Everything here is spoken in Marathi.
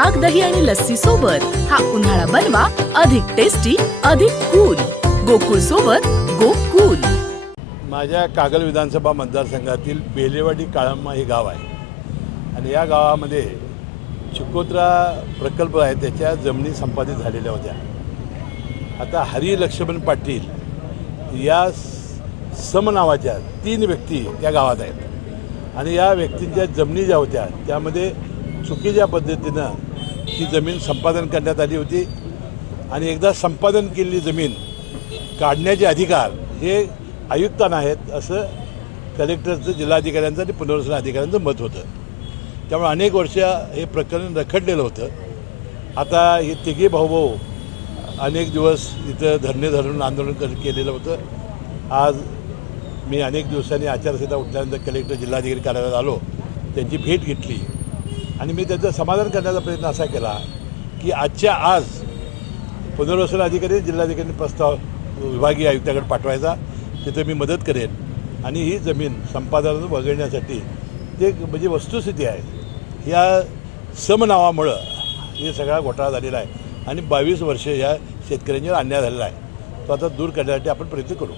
ताक दही आणि लस्सी सोबत हा उन्हाळा बनवा अधिक टेस्टी अधिक कूल गोकुळ सोबत गोकुल. माझ्या कागल विधानसभा मतदारसंघातील बेलेवाडी काळंबा हे गाव आहे. आणि या गावामध्ये चिकोत्रा प्रकल्प आहे त्याच्या जमिनी संपादित झालेल्या होत्या. आता हरी लक्ष्मण पाटील या सम नावाच्या तीन व्यक्ती त्या गावात आहेत. आणि या व्यक्तींच्या जमिनी ज्या होत्या त्यामध्ये चुकीच्या पद्धतीनं ती जमीन संपादन करण्यात आली होती. आणि एकदा संपादन केलेली जमीन काढण्याचे अधिकार हे आयुक्तांना आहेत असं कलेक्टरचं जिल्हाधिकाऱ्यांचं आणि पुनर्वसन अधिकाऱ्यांचं मत होतं. त्यामुळे अनेक वर्ष हे प्रकरण रखडलेलं होतं. आता हे तिघे भाऊभाऊ अनेक दिवस इथं धरणे धरून आंदोलन कर केलेलं होतं. आज मी अनेक दिवसांनी आचारसंहिता उठल्यानंतर कलेक्टर जिल्हाधिकारी कार्यालयात आलो. त्यांची भेट घेतली. आणि मी त्याचं समाधान करण्याचा प्रयत्न असा केला की आजच्या आज पुनर्वसन अधिकारी जिल्हाधिकारी प्रस्ताव विभागीय आयुक्ताकडे पाठवायचा तिथे मी मदत करेन. आणि ही जमीन संपादनातून वगळण्यासाठी ते म्हणजे वस्तुस्थिती आहे. या समनावामुळं हे सगळा घोटाळा झालेला आहे. आणि बावीस वर्ष या शेतकऱ्यांच्यावर अन्याय झालेला आहे. तो आता दूर करण्यासाठी आपण प्रयत्न करू.